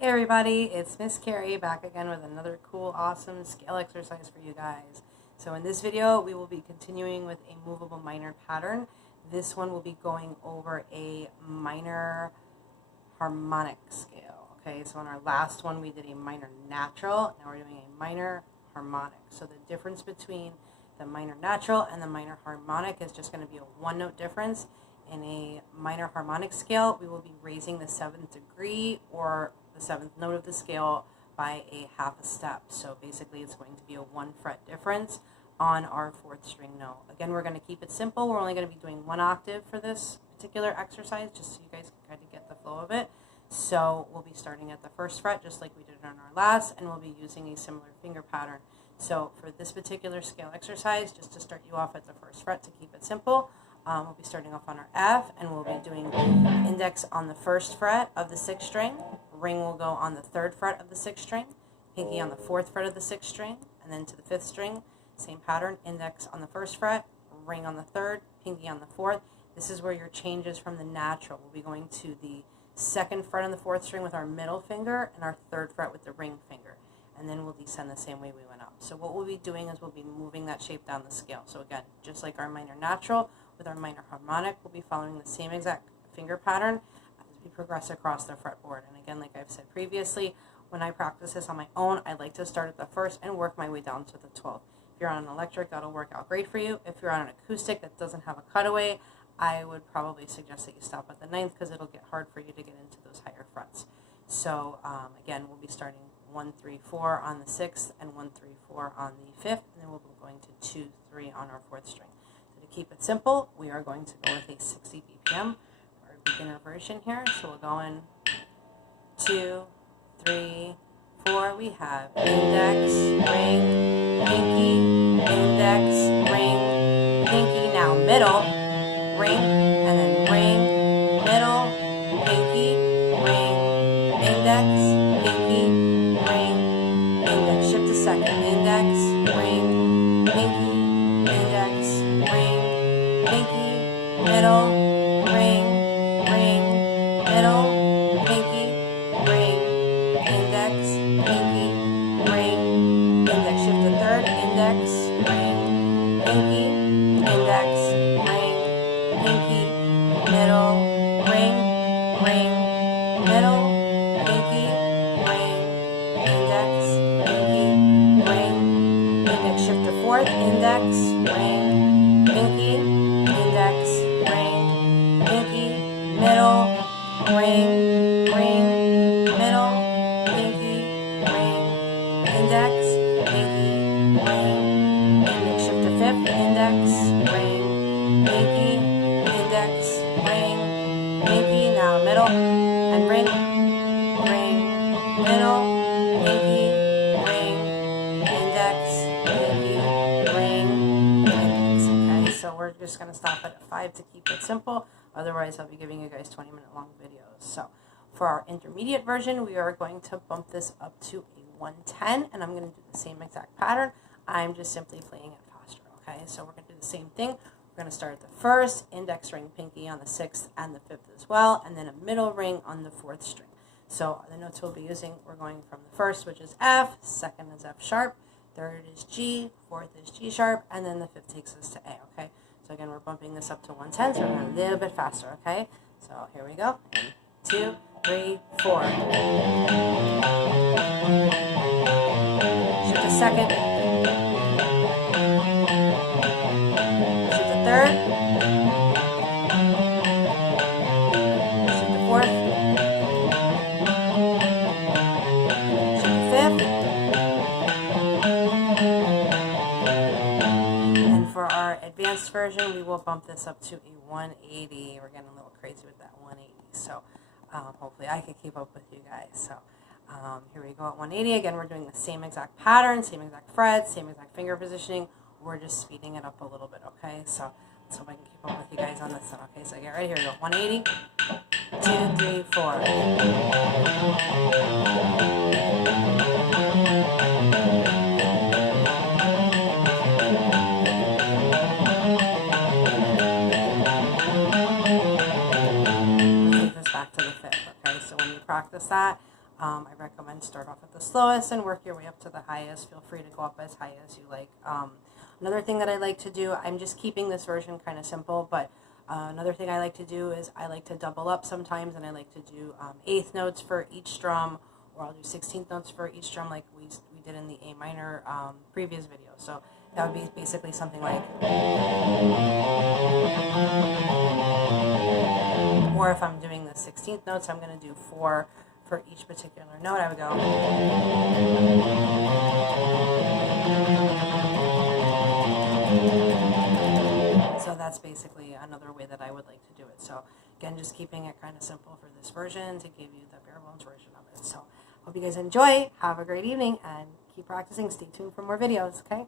Hey everybody, it's Miss Carrie back again with another cool, awesome scale exercise for you guys. So in this video, we will be continuing with a movable minor pattern. This one will be going over a minor harmonic scale. Okay, so in our last one, we did a minor natural. Now we're doing a minor harmonic. So the difference between the minor natural and the minor harmonic is just going to be a one-note difference. In a minor harmonic scale, we will be raising the 7th degree or the 7th note of the scale by a half a step. So basically it's going to be a 1 fret difference on our 4th string note. Again, we're going to keep it simple. We're only going to be doing 1 octave for this particular exercise, just so you guys can kind of get the flow of it. So we'll be starting at the 1st fret, just like we did on our last, and we'll be using a similar finger pattern. So for this particular scale exercise, just to start you off at the 1st fret to keep it simple, we'll be starting off on our F, and we'll be doing index on the 1st fret of the 6th string, ring will go on the 3rd fret of the 6th string, pinky on the 4th fret of the 6th string, and then to the 5th string, same pattern, index on the 1st fret, ring on the 3rd, pinky on the 4th. This is where your changes from the natural. We'll be going to the 2nd fret on the 4th string with our middle finger and our 3rd fret with the ring finger. And then we'll descend the same way we went up. So what we'll be doing is we'll be moving that shape down the scale. So again, just like our minor natural, with our minor harmonic, we'll be following the same exact finger pattern as we progress across the fretboard. And again, like I've said previously, when I practice this on my own, I like to start at the 1st and work my way down to the 12th. If you're on an electric, that'll work out great for you. If you're on an acoustic that doesn't have a cutaway, I would probably suggest that you stop at the 9th because it'll get hard for you to get into those higher frets. So again, we'll be starting 1, 3, 4 on the 6th and 1, 3, 4 on the 5th, and then we'll be going to 2, 3 on our 4th string. So to keep it simple, we are going to go with a 60 BPM, our beginner version here. So we'll go in 2, 3, 4. We have index, ring, pinky, index, ring, pinky. Now middle, ring, and then ring, middle, pinky, ring, index, pinky, ring, index, shift to 2nd, index, ring, pinky, index, ring, pinky, middle, ring, ring, middle, pinky, ring, index, pinky, ring, index, shift to 3rd, index, ring, pinky, index, ring, pinky, middle, ring, ring, middle, pinky, ring, index, pinky, ring, index, shift to 4th, index, ring, pinky, index, ring, pinky, middle, ring, ring, middle, pinky, ring, index, pinky, ring, index, shift to 5th, index, ring, pinky, index, ring, pinky, now middle, and ring, middle, pinky, ring, index, pinky, ring, index. Okay, so we're just going to stop at 5 to keep it simple. Otherwise, I'll be giving you guys 20-minute long videos. So for our intermediate version, we are going to bump this up to a 110, and I'm going to do the same exact pattern. I'm just simply playing it faster. Okay, so we're going to do the same thing. We're going to start at the 1st, index ring, pinky on the 6th and the 5th as well, and then a middle ring on the 4th string. So the notes we'll be using, we're going from the 1st, which is F, 2nd is F sharp, 3rd is G, 4th is G sharp, and then the 5th takes us to A, okay? So again, we're bumping this up to 110, so we're going a little bit faster, okay? So here we go. 2, 3, 4. Shift to 2nd. Shift to 3rd. Shift to 4th. Shift to 5th. And for our advanced version, we will bump this up to a 180. We're getting a little crazy with that 180. So hopefully I can keep up with you guys. So here we go at 180. Again, we're doing the same exact pattern, same exact frets, same exact finger positioning. We're just speeding it up a little bit, okay? So let's hope I can keep up with you guys on this one. Okay, so get ready. Here we go. 180. 2, 3, 4. Back to the 5th, okay? So when you practice that, I recommend start off at the slowest and work your way up to the highest. Feel free to go up as high as you like. Another thing that I like to do, I'm just keeping this version kind of simple, but another thing I like to do is I like to double up sometimes, and I like to do eighth notes for each strum, or I'll do 16th notes for each strum like we did in the A minor previous video. So that would be basically something like, or if I'm doing the 16th notes, I'm going to do 4 for each particular note. I would go, so that's basically another way that I would like to do it. So again, just keeping it kind of simple for this version to give you the bare bones version of it. So hope you guys enjoy. Have a great evening and keep practicing. Stay tuned for more videos, okay?